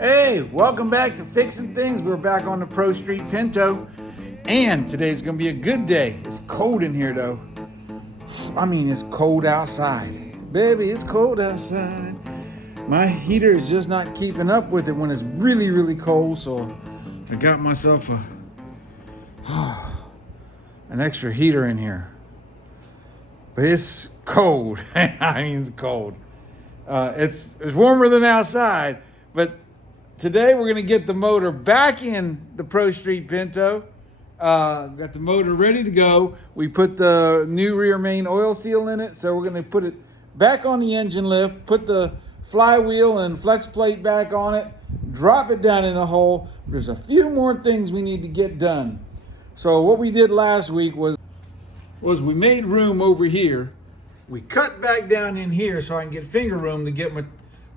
Hey, welcome back to Fixing Things. We're back on the Pro Street Pinto, and today's gonna be a good day. It's cold in here though. I mean, it's cold outside. Baby, it's cold outside. My heater is just not keeping up with it when it's really, really cold, so I got myself an extra heater in here. But it's cold. I mean, it's cold. It's warmer than outside, but today we're going to get the motor back in the Pro Street Pinto. Got the motor ready to go. We put the new rear main oil seal in it, so we're going to put it back on the engine lift, put the flywheel and flex plate back on it, drop it down in the hole. There's a few more things we need to get done. So what we did last week was we made room over here. We cut back down in here so I can get finger room to get my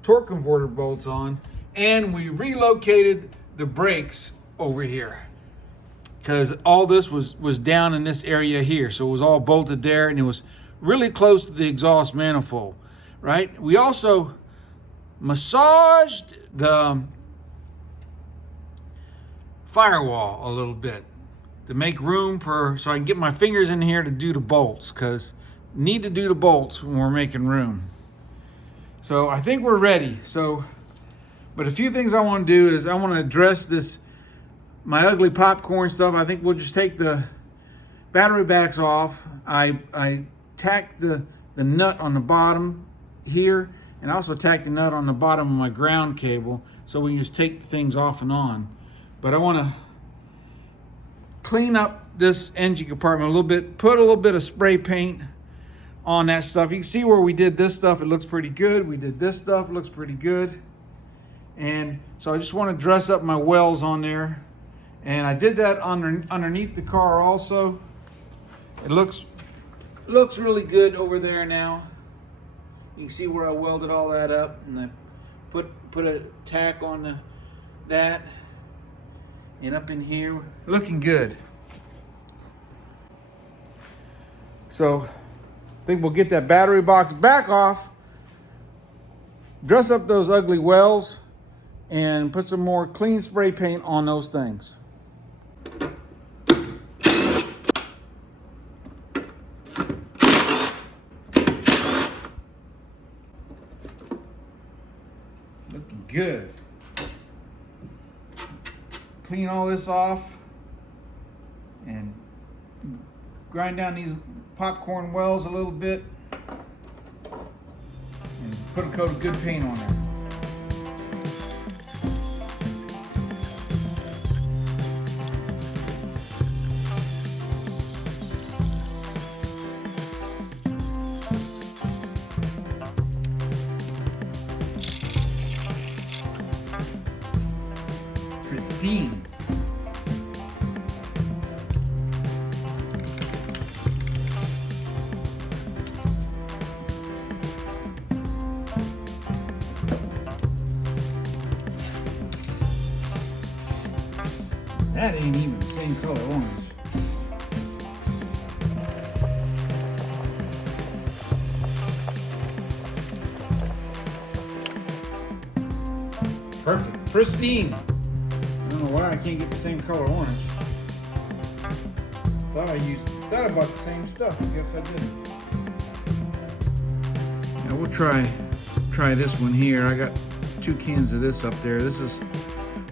torque converter bolts on. And we relocated the brakes over here because all this was down in this area here. So it was all bolted there and it was really close to the exhaust manifold, right? We also massaged the firewall a little bit to make room so I can get my fingers in here to do the bolts, because need to do the bolts when we're making room. So I think we're ready. But a few things I want to do is I want to address my ugly popcorn stuff. I think we'll just take the battery backs off. I tacked the nut on the bottom here, and I also tacked the nut on the bottom of my ground cable so we can just take things off and on. But I want to clean up this engine compartment a little bit, put a little bit of spray paint on that stuff. You can see where we did this stuff, it looks pretty good. We did this stuff, it looks pretty good. And so I just want to dress up my wells on there. And I did that underneath the car also. It looks really good over there now. You can see where I welded all that up, and I put a tack on that. And up in here, looking good. So I think we'll get that battery box back off, dress up those ugly wells, and put some more clean spray paint on those things. Looking good. Clean all this off and grind down these popcorn wells a little bit and put a coat of good paint on there. Pristine. That ain't even the same color orange. Perfect. Pristine. I don't know why I can't get the same color orange. Thought I bought the same stuff. I guess I didn't. Now we'll try this one here. I got 2 cans of this up there. This is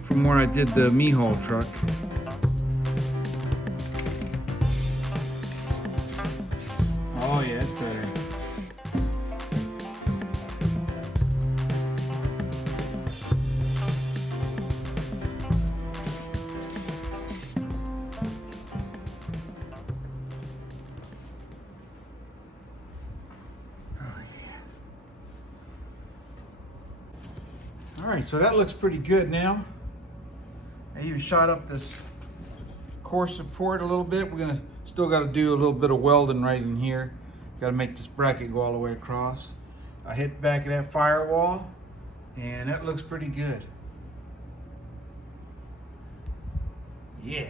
from where I did the me-haul truck. Oh yeah, it's better. Oh yeah. All right, so that looks pretty good now. I even shot up this core support a little bit. We're still got to do a little bit of welding right in here. Got to make this bracket go all the way across. I hit the back of that firewall, and that looks pretty good. Yeah.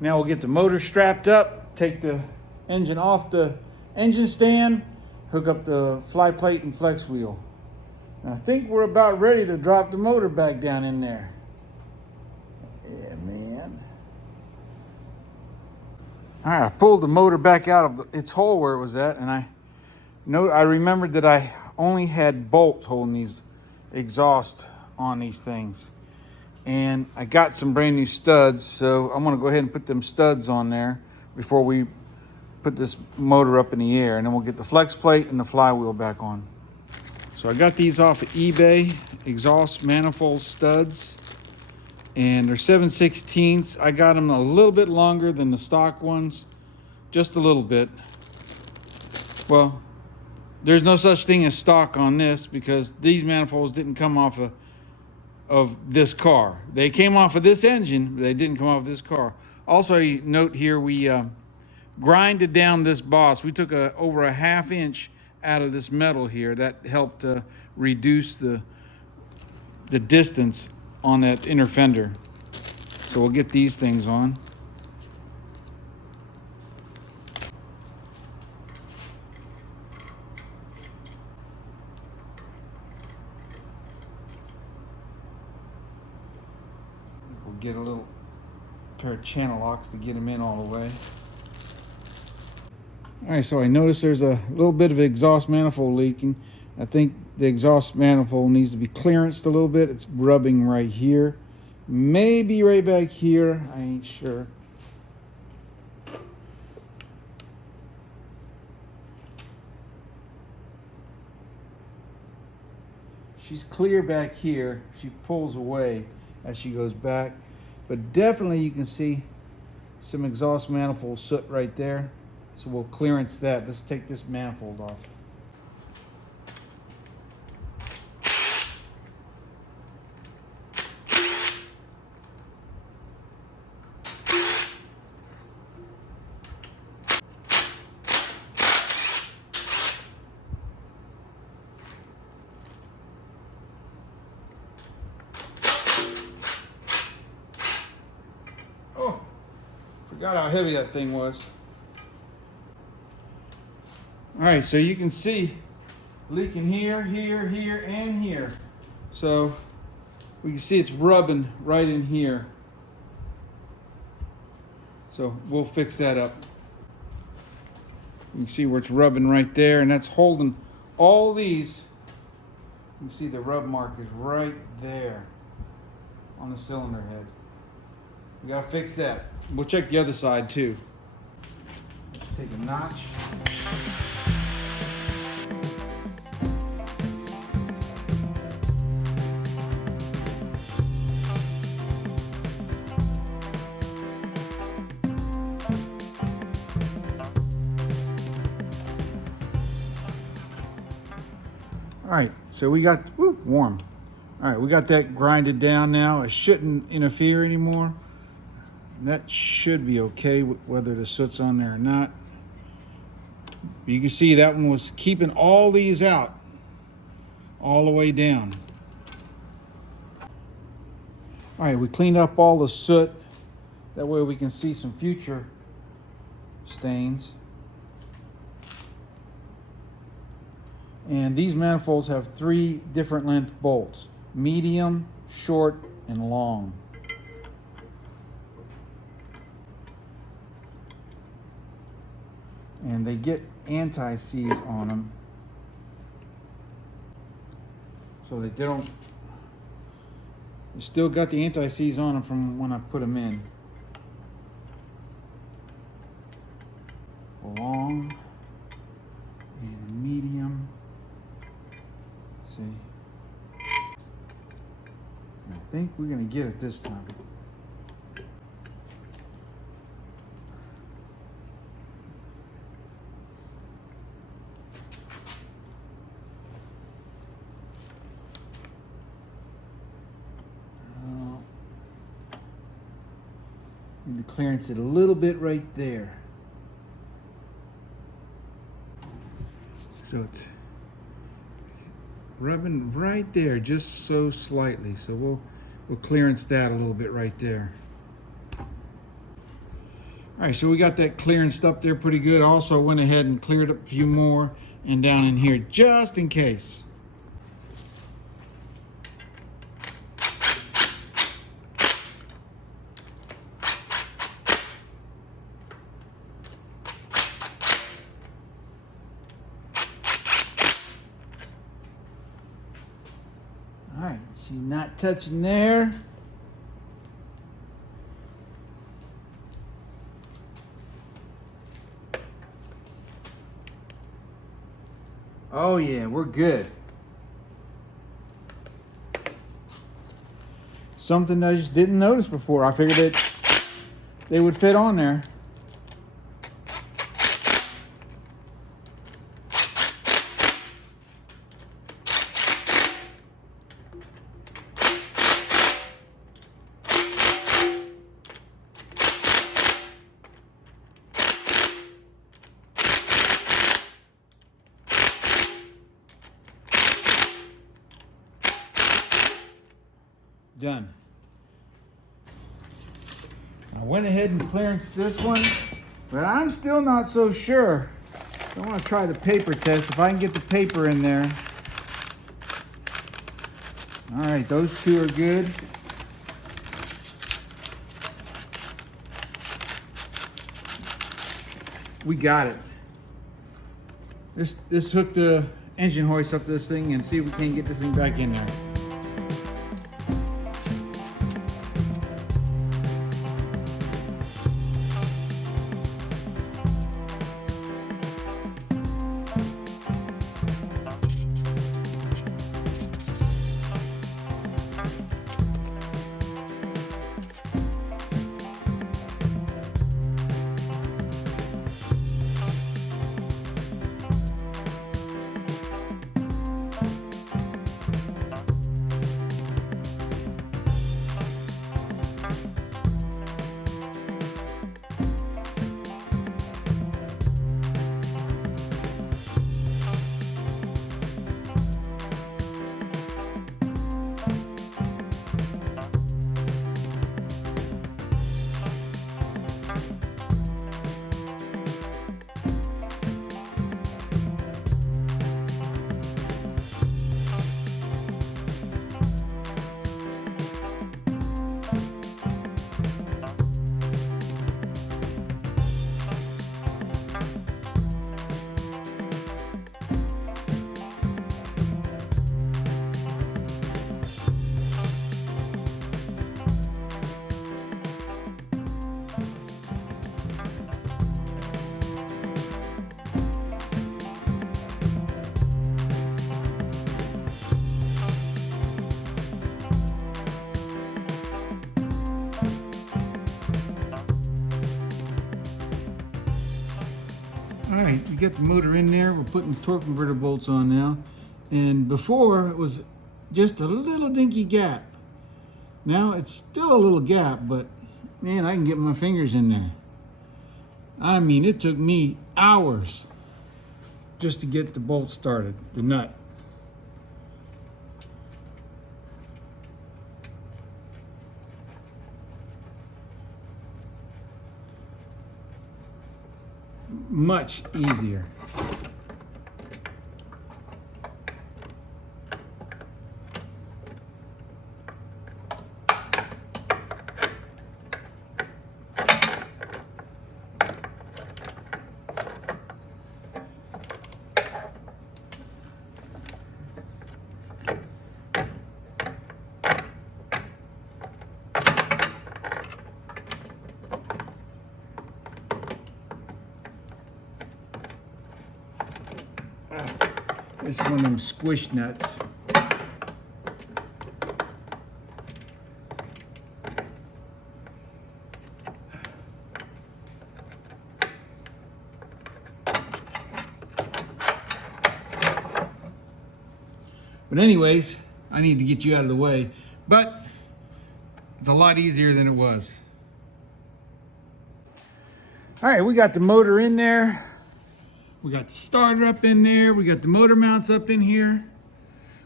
Now we'll get the motor strapped up, take the engine off the engine stand, hook up the fly plate and flex wheel. And I think we're about ready to drop the motor back down in there. Yeah, man. All right, I pulled the motor back out of its hole where it was at, and I remembered that I only had bolts holding these exhaust on these things. And I got some brand new studs, so I'm gonna go ahead and put them studs on there before we put this motor up in the air, and then we'll get the flex plate and the flywheel back on. So I got these off of eBay, exhaust manifold studs, and they're 7/16. I got them a little bit longer than the stock ones, just a little bit. Well, there's no such thing as stock on this because these manifolds didn't come off of this car. They came off of this engine, but they didn't come off of this car. Also, you note here we grinded down this boss. We took over a 1/2 inch out of this metal here. That helped reduce the distance on that inner fender. So we'll get these things on. We'll get a little pair of channel locks to get them in all the way. All right, so I noticed there's a little bit of exhaust manifold leaking. I think the exhaust manifold needs to be clearanced a little bit. It's rubbing right here. Maybe right back here. I ain't sure. She's clear back here. She pulls away as she goes back. But definitely you can see some exhaust manifold soot right there. So we'll clearance that. Let's take this manifold off. Oh, forgot how heavy that thing was. All right, so you can see leaking here, here, here, and here. So we can see it's rubbing right in here. So we'll fix that up. You can see where it's rubbing right there, and that's holding all these. You can see the rub mark is right there on the cylinder head. We gotta fix that. We'll check the other side too. Let's take a notch. All right, so we got, warm. All right, we got that grinded down now. It shouldn't interfere anymore. That should be okay, whether the soot's on there or not. You can see that one was keeping all these out, all the way down. All right, we cleaned up all the soot. That way we can see some future stains. And these manifolds have 3 different length bolts: medium, short, and long. And they get anti-seize on them, so that they don't. They still got the anti-seize on them from when I put them in. A long and a medium. See, I think we're gonna get it this time. Need to clearance it a little bit right there. So it's rubbing right there, just so slightly. So we'll clearance that a little bit right there. All right, so we got that clearanced up there pretty good. Also went ahead and cleared up a few more and down in here just in case. All right, she's not touching there. Oh yeah, we're good. Something I just didn't notice before. I figured that they would fit on there. Done. I went ahead and clearanced this one, but I'm still not so sure. I want to try the paper test, if I can get the paper in there. All right, those two are good. We got it. This hook the engine hoist up to this thing and see if we can get this thing back in there. All right, we got the motor in there. We're putting torque converter bolts on now. And before it was just a little dinky gap. Now it's still a little gap, but man, I can get my fingers in there. I mean, it took me hours just to get the bolt started, the nut. Much easier. This is one of them squish nuts. But anyways, I need to get you out of the way. But it's a lot easier than it was. All right, we got the motor in there. We got the starter up in there. We got the motor mounts up in here.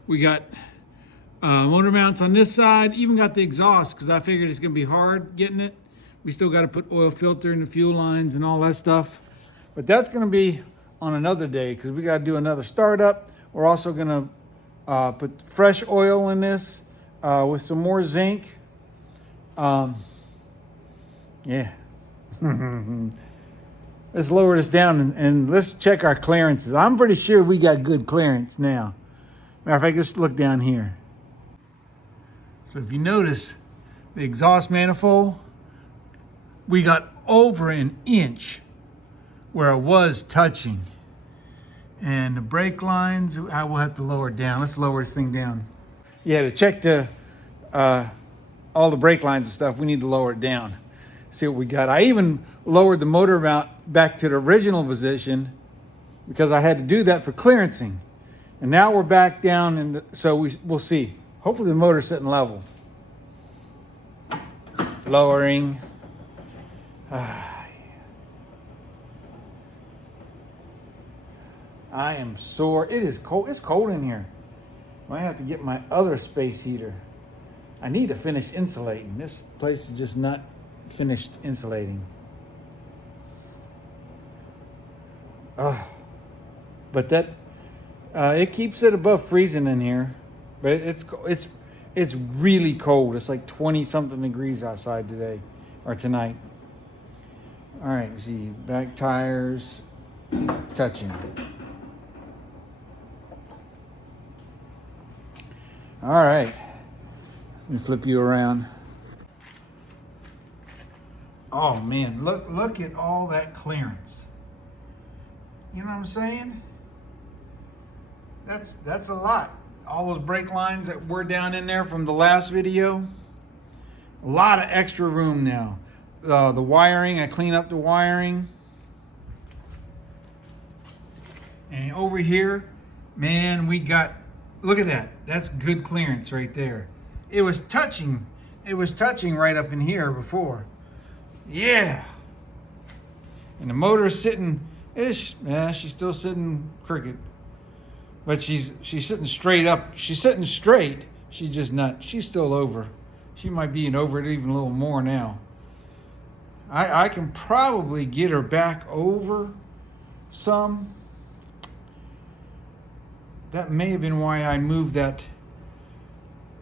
We got motor mounts on this side. Even got the exhaust because I figured it's going to be hard getting it. We still got to put oil filter in the fuel lines and all that stuff. But that's going to be on another day because we got to do another startup. We're also going to put fresh oil in this with some more zinc. Yeah. Let's lower this down and let's check our clearances. I'm pretty sure we got good clearance now. Matter of fact, let's look down here. So if you notice the exhaust manifold, we got over an inch where it was touching. And the brake lines, I will have to lower it down. Let's lower this thing down. Yeah, to check the all the brake lines and stuff, we need to lower it down. See what we got. I even lowered the motor mount back to the original position because I had to do that for clearancing. And now we're back down, and so we'll see. Hopefully the motor's sitting level. Lowering. I am sore. It is cold. It's cold in here. I might have to get my other space heater. I need to finish insulating. This place is just not finished insulating. But that it keeps it above freezing in here. But it's really cold. It's like 20 something degrees outside today or tonight. All right, see, back tires touching. All right, let me flip you around. Oh man, look at all that clearance. You know what I'm saying? That's a lot. All those brake lines that were down in there from the last video. A lot of extra room now. The wiring, I clean up the wiring. And over here, man, we got, look at that. That's good clearance right there. It was touching right up in here before. Yeah. And the motor is sitting ish. Yeah, she's still sitting crooked. But she's sitting straight up. She's sitting straight. She's just not. She's still over. She might be over it even a little more now. I can probably get her back over some. That may have been why I moved that.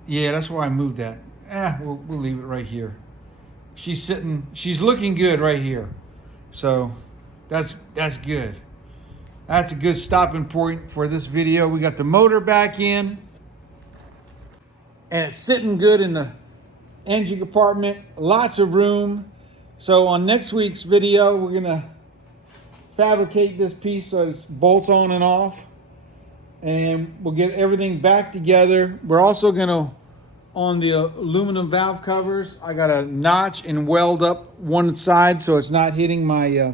Yeah, that's why I moved that. We'll leave it right here. She's looking good right here. So that's good. That's a good stopping point for this video. We got the motor back in. And it's sitting good in the engine compartment. Lots of room. So on next week's video, we're gonna fabricate this piece so it bolts on and off. And we'll get everything back together. We're also gonna, on the aluminum valve covers, I got a notch and weld up one side so it's not hitting my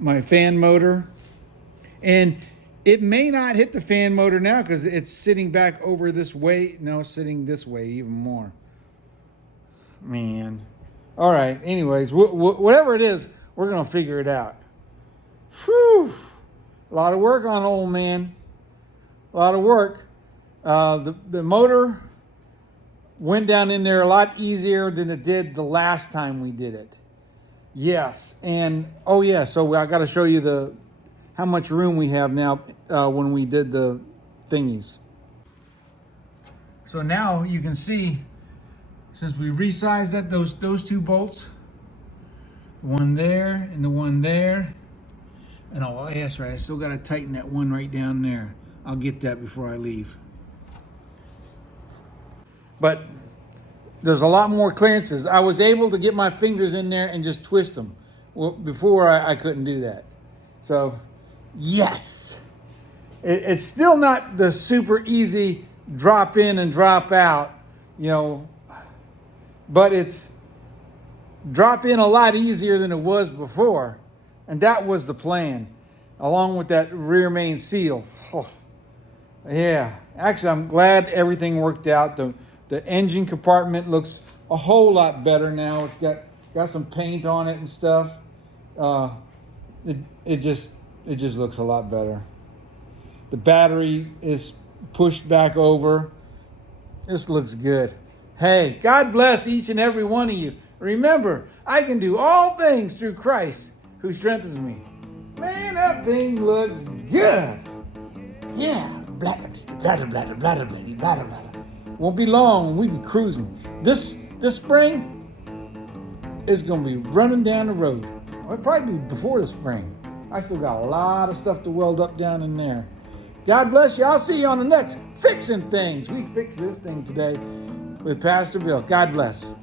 my fan motor. And it may not hit the fan motor now because it's sitting back over this way. No, it's sitting this way even more. Man. All right. Anyways, whatever it is, we're going to figure it out. Whew. A lot of work on old man. A lot of work. The motor went down in there a lot easier than it did the last time we did it. Yes. And, oh yeah, so I got to show you how much room we have now when we did the thingies. So now you can see, since we resized that, those two bolts, the one there and the one there, and oh, that's right, I still got to tighten that one right down there. I'll get that before I leave. But there's a lot more clearances. I was able to get my fingers in there and just twist them. Well, before I couldn't do that. So, yes. It's still not the super easy drop in and drop out, you know, but it's drop in a lot easier than it was before. And that was the plan, along with that rear main seal. Oh, yeah, actually, I'm glad everything worked out. The engine compartment looks a whole lot better now. It's got some paint on it and stuff. It just looks a lot better. The battery is pushed back over. This looks good. Hey, God bless each and every one of you. Remember, I can do all things through Christ who strengthens me. Man, that thing looks good. Yeah. Bladder, bladder, bladder, bladder, bladder, bladder, bladder. Won't be long when we be cruising. This spring is gonna be running down the road. Well, it'll probably be before the spring. I still got a lot of stuff to weld up down in there. God bless you. I'll see you on the next Fixing Things. We fix this thing today with Pastor Bill. God bless.